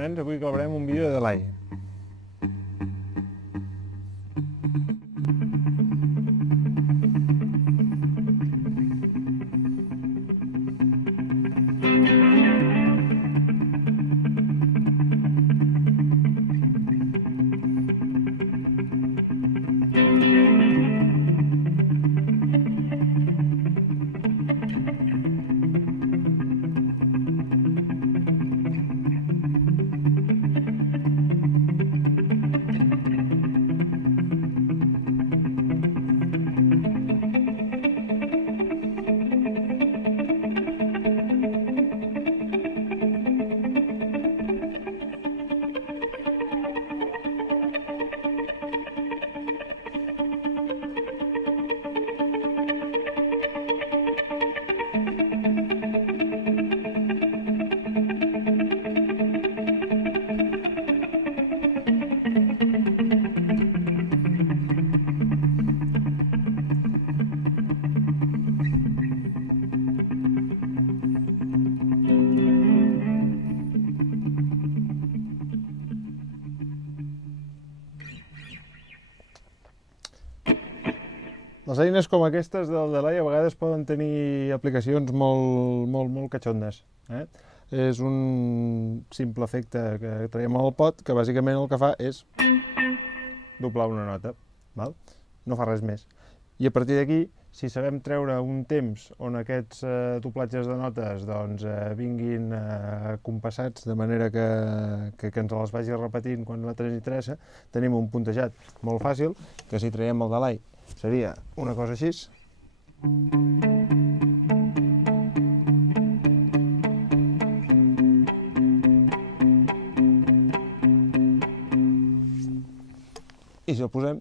nens, avui gravarem un vídeo de l'AI. Les eines com aquestes del Delay a vegades poden tenir aplicacions molt catxondes. És un simple efecte que traiem al pot que bàsicament el que fa és doblar una nota. No fa res més. I a partir d'aquí, si sabem treure un temps on aquests doblatges de notes vinguin compassats de manera que ens les vagi repetint quan nosaltres ens interessa, tenim un puntejat molt fàcil que si traiem el Delay seria una cosa així. I si el posem,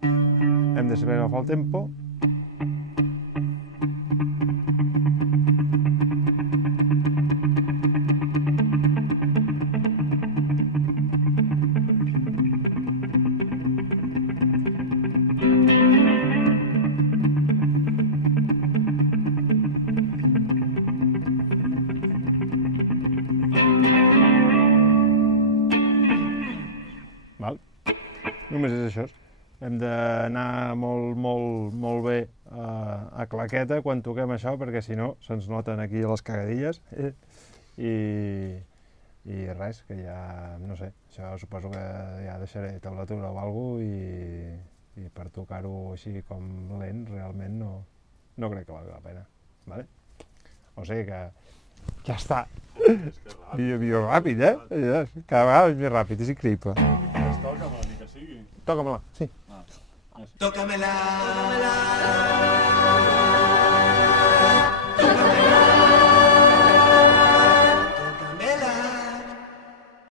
hem de saber agafar el tempo. Només és això. Hem d'anar molt bé a claqueta quan toquem això, perquè si no se'ns noten aquí les cagadilles. I res, que ja, no sé, això suposo que ja deixaré tablatura o alguna cosa i per tocar-ho així com lent realment no crec que valgui la pena. O sigui que ja està. Vídeo ràpid, cada vegada és més ràpid, és increïble. Toca'm-la, ni que sigui. Toca'm-la, sí. Tócamela.